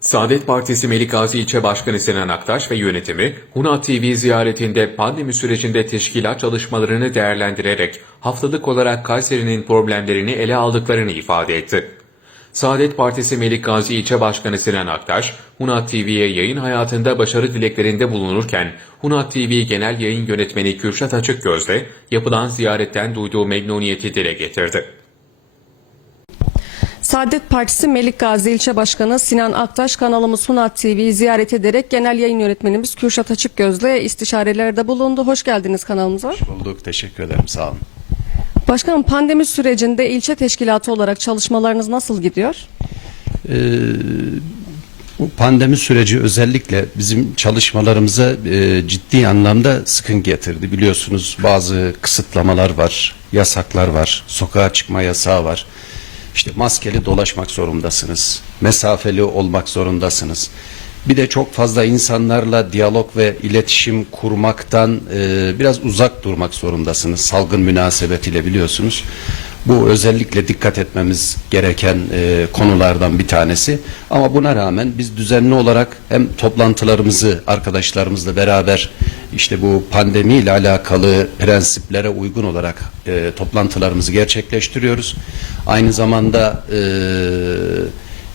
Saadet Partisi Melik Gazi İlçe Başkanı Sinan Aktaş ve yönetimi Hunat TV ziyaretinde pandemi sürecinde teşkilat çalışmalarını değerlendirerek haftalık olarak Kayseri'nin problemlerini ele aldıklarını ifade etti. Saadet Partisi Melik Gazi İlçe Başkanı Sinan Aktaş, Hunat TV'ye yayın hayatında başarı dileklerinde bulunurken, Hunat TV Genel Yayın Yönetmeni Kürşat Açıkgöz'de yapılan ziyaretten duyduğu memnuniyeti dile getirdi. Saadet Partisi Melik Gazi İlçe Başkanı Sinan Aktaş kanalımız Hunat TV'yi ziyaret ederek genel yayın yönetmenimiz Kürşat Açıkgöz'le istişarelerde bulundu. Hoş geldiniz kanalımıza. bulduk. Teşekkür ederim. Sağ olun. Başkanım pandemi sürecinde ilçe teşkilatı olarak çalışmalarınız nasıl gidiyor? Bu pandemi süreci özellikle bizim çalışmalarımıza e, ciddi anlamda sıkıntı getirdi. Biliyorsunuz bazı kısıtlamalar var, yasaklar var, sokağa çıkma yasağı var. İşte maskeli dolaşmak zorundasınız, mesafeli olmak zorundasınız. Bir de çok fazla insanlarla diyalog ve iletişim kurmaktan e, biraz uzak durmak zorundasınız. Salgın münasebetiyle biliyorsunuz. Bu özellikle dikkat etmemiz gereken e, konulardan bir tanesi. Ama buna rağmen biz düzenli olarak hem toplantılarımızı arkadaşlarımızla beraber işte bu pandemiyle alakalı prensiplere uygun olarak e, toplantılarımızı gerçekleştiriyoruz. Aynı zamanda e,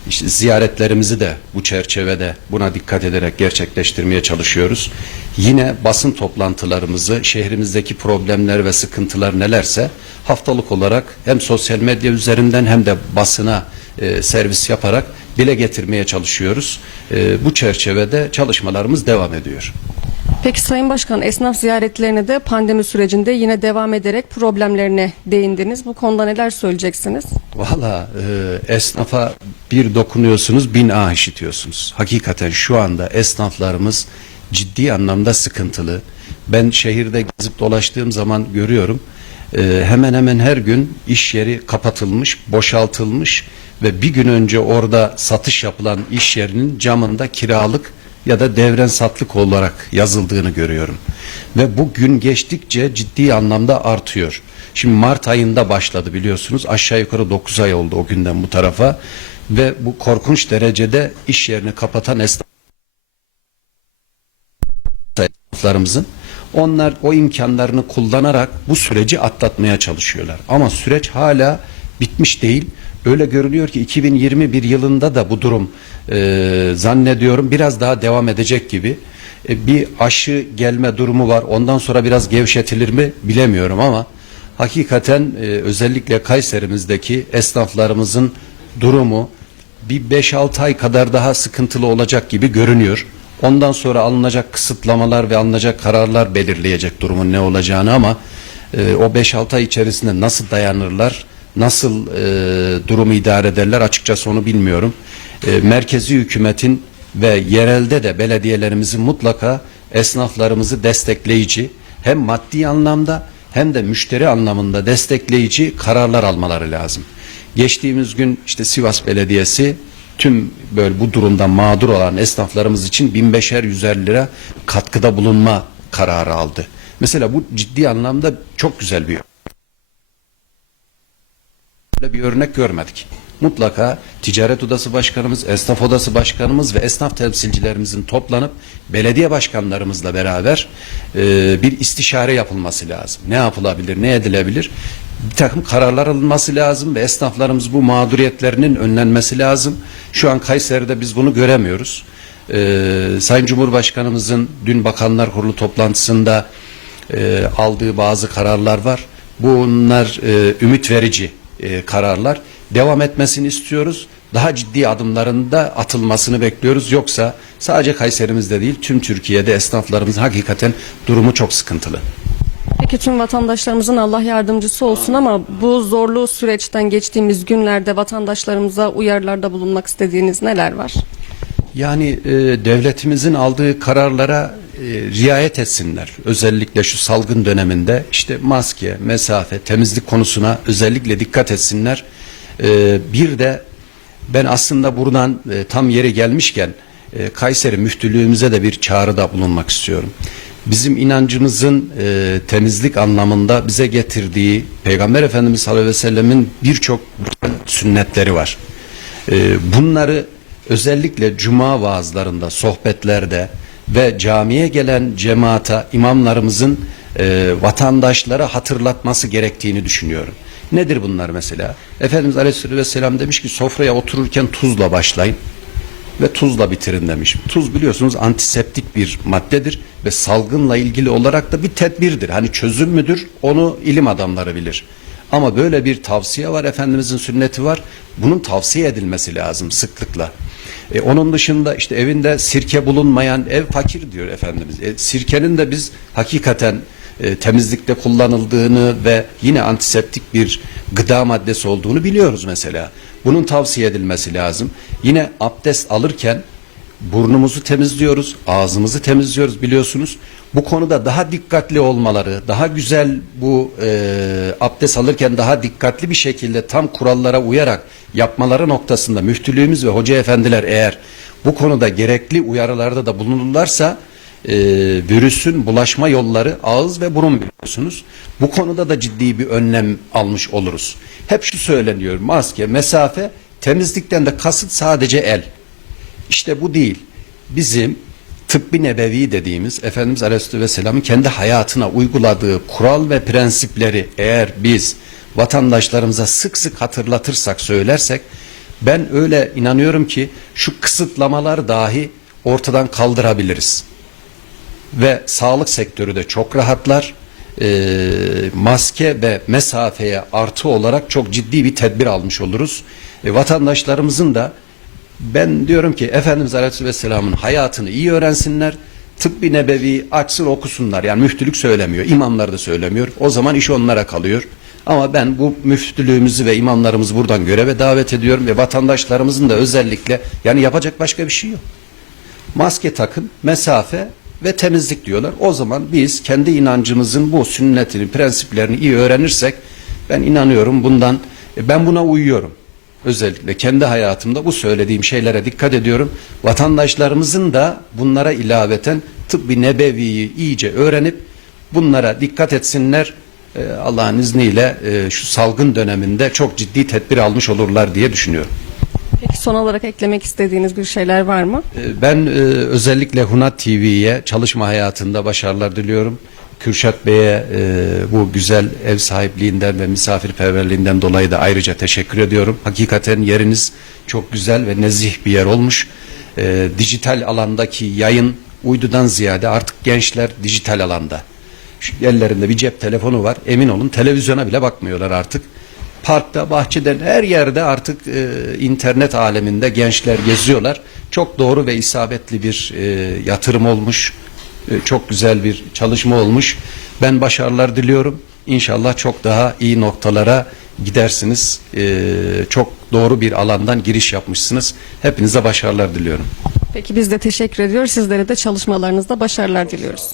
işte ziyaretlerimizi de bu çerçevede buna dikkat ederek gerçekleştirmeye çalışıyoruz. Yine basın toplantılarımızı şehrimizdeki problemler ve sıkıntılar nelerse haftalık olarak hem sosyal medya üzerinden hem de basına e, servis yaparak dile getirmeye çalışıyoruz. E, bu çerçevede çalışmalarımız devam ediyor. Peki Sayın Başkan esnaf ziyaretlerine de pandemi sürecinde yine devam ederek problemlerine değindiniz. Bu konuda neler söyleyeceksiniz? Valla e, esnafa bir dokunuyorsunuz bin ah işitiyorsunuz. Hakikaten şu anda esnaflarımız ciddi anlamda sıkıntılı. Ben şehirde gezip dolaştığım zaman görüyorum. e, hemen hemen her gün iş yeri kapatılmış, boşaltılmış ve bir gün önce orada satış yapılan iş yerinin camında kiralık ya da devren satlık olarak yazıldığını görüyorum. Ve bu gün geçtikçe ciddi anlamda artıyor. Şimdi Mart ayında başladı biliyorsunuz. Aşağı yukarı 9 ay oldu o günden bu tarafa. Ve bu korkunç derecede iş yerini kapatan esnaflarımızın onlar o imkanlarını kullanarak bu süreci atlatmaya çalışıyorlar. Ama süreç hala bitmiş değil. Öyle görülüyor ki 2021 yılında da bu durum e, zannediyorum biraz daha devam edecek gibi. E, bir aşı gelme durumu var. Ondan sonra biraz gevşetilir mi bilemiyorum ama hakikaten e, özellikle Kayserimizdeki esnaflarımızın durumu bir 5-6 ay kadar daha sıkıntılı olacak gibi görünüyor. Ondan sonra alınacak kısıtlamalar ve alınacak kararlar belirleyecek durumun ne olacağını ama e, o 5-6 ay içerisinde nasıl dayanırlar, nasıl e, durumu idare ederler açıkçası onu bilmiyorum. E, merkezi hükümetin ve yerelde de belediyelerimizin mutlaka esnaflarımızı destekleyici hem maddi anlamda hem de müşteri anlamında destekleyici kararlar almaları lazım. Geçtiğimiz gün işte Sivas Belediyesi tüm böyle bu durumda mağdur olan esnaflarımız için 1500 150 lira katkıda bulunma kararı aldı. Mesela bu ciddi anlamda çok güzel bir Böyle bir örnek görmedik. Mutlaka ticaret odası başkanımız, esnaf odası başkanımız ve esnaf temsilcilerimizin toplanıp belediye başkanlarımızla beraber e, bir istişare yapılması lazım. Ne yapılabilir, ne edilebilir? Bir takım kararlar alınması lazım ve esnaflarımız bu mağduriyetlerinin önlenmesi lazım. Şu an Kayseri'de biz bunu göremiyoruz. E, Sayın Cumhurbaşkanımızın dün Bakanlar Kurulu toplantısında e, aldığı bazı kararlar var. Bunlar e, ümit verici e, kararlar. Devam etmesini istiyoruz. Daha ciddi adımların da atılmasını bekliyoruz. Yoksa sadece Kayserimizde değil tüm Türkiye'de esnaflarımızın hakikaten durumu çok sıkıntılı. Peki tüm vatandaşlarımızın Allah yardımcısı olsun ama bu zorlu süreçten geçtiğimiz günlerde vatandaşlarımıza uyarılarda bulunmak istediğiniz neler var? Yani e, devletimizin aldığı kararlara riayet etsinler. Özellikle şu salgın döneminde işte maske, mesafe, temizlik konusuna özellikle dikkat etsinler. E, bir de ben aslında buradan e, tam yeri gelmişken e, Kayseri müftülüğümüze de bir çağrıda bulunmak istiyorum. Bizim inancımızın e, temizlik anlamında bize getirdiği Peygamber Efendimiz sallallahu aleyhi ve sellemin birçok sünnetleri var. E, bunları özellikle cuma vaazlarında, sohbetlerde ve camiye gelen cemaata imamlarımızın e, vatandaşlara hatırlatması gerektiğini düşünüyorum. Nedir bunlar mesela? Efendimiz Aleyhisselatü Vesselam demiş ki sofraya otururken tuzla başlayın ve tuzla bitirin demiş. Tuz biliyorsunuz antiseptik bir maddedir ve salgınla ilgili olarak da bir tedbirdir. Hani çözüm müdür onu ilim adamları bilir. Ama böyle bir tavsiye var Efendimizin sünneti var. Bunun tavsiye edilmesi lazım sıklıkla. E, onun dışında işte evinde sirke bulunmayan ev fakir diyor Efendimiz. E, sirkenin de biz hakikaten e, temizlikte kullanıldığını ve yine antiseptik bir gıda maddesi olduğunu biliyoruz mesela. Bunun tavsiye edilmesi lazım. Yine abdest alırken burnumuzu temizliyoruz, ağzımızı temizliyoruz biliyorsunuz. Bu konuda daha dikkatli olmaları, daha güzel bu e, abdest alırken daha dikkatli bir şekilde tam kurallara uyarak yapmaları noktasında müftülüğümüz ve hoca efendiler eğer bu konuda gerekli uyarılarda da bulunurlarsa e, virüsün bulaşma yolları ağız ve burun biliyorsunuz. Bu konuda da ciddi bir önlem almış oluruz. Hep şu söyleniyor maske, mesafe, temizlikten de kasıt sadece el. İşte bu değil. Bizim tıbbi nebevi dediğimiz Efendimiz Aleyhisselatü Vesselam'ın kendi hayatına uyguladığı kural ve prensipleri eğer biz vatandaşlarımıza sık sık hatırlatırsak, söylersek ben öyle inanıyorum ki şu kısıtlamalar dahi ortadan kaldırabiliriz ve sağlık sektörü de çok rahatlar. Ee, maske ve mesafeye artı olarak çok ciddi bir tedbir almış oluruz. E, vatandaşlarımızın da ben diyorum ki Efendimiz Aleyhisselatü Vesselam'ın hayatını iyi öğrensinler. Tıbbi nebevi açsın okusunlar. Yani müftülük söylemiyor. imamlar da söylemiyor. O zaman iş onlara kalıyor. Ama ben bu müftülüğümüzü ve imamlarımızı buradan göreve davet ediyorum ve vatandaşlarımızın da özellikle yani yapacak başka bir şey yok maske takın, mesafe ve temizlik diyorlar. O zaman biz kendi inancımızın bu sünnetini, prensiplerini iyi öğrenirsek ben inanıyorum bundan, e, ben buna uyuyorum. Özellikle kendi hayatımda bu söylediğim şeylere dikkat ediyorum. Vatandaşlarımızın da bunlara ilaveten tıbbi nebeviyi iyice öğrenip bunlara dikkat etsinler. E, Allah'ın izniyle e, şu salgın döneminde çok ciddi tedbir almış olurlar diye düşünüyorum. Peki son olarak eklemek istediğiniz bir şeyler var mı? Ee, Ben e, özellikle Hunat TV'ye çalışma hayatında başarılar diliyorum. Kürşat Bey'e e, bu güzel ev sahipliğinden ve misafirperverliğinden dolayı da ayrıca teşekkür ediyorum. Hakikaten yeriniz çok güzel ve nezih bir yer olmuş. E, dijital alandaki yayın uydudan ziyade artık gençler dijital alanda. Şu ellerinde bir cep telefonu var. Emin olun televizyona bile bakmıyorlar artık parkta, bahçeden her yerde artık e, internet aleminde gençler geziyorlar. Çok doğru ve isabetli bir e, yatırım olmuş. E, çok güzel bir çalışma olmuş. Ben başarılar diliyorum. İnşallah çok daha iyi noktalara gidersiniz. E, çok doğru bir alandan giriş yapmışsınız. Hepinize başarılar diliyorum. Peki biz de teşekkür ediyoruz. Sizlere de çalışmalarınızda başarılar diliyoruz.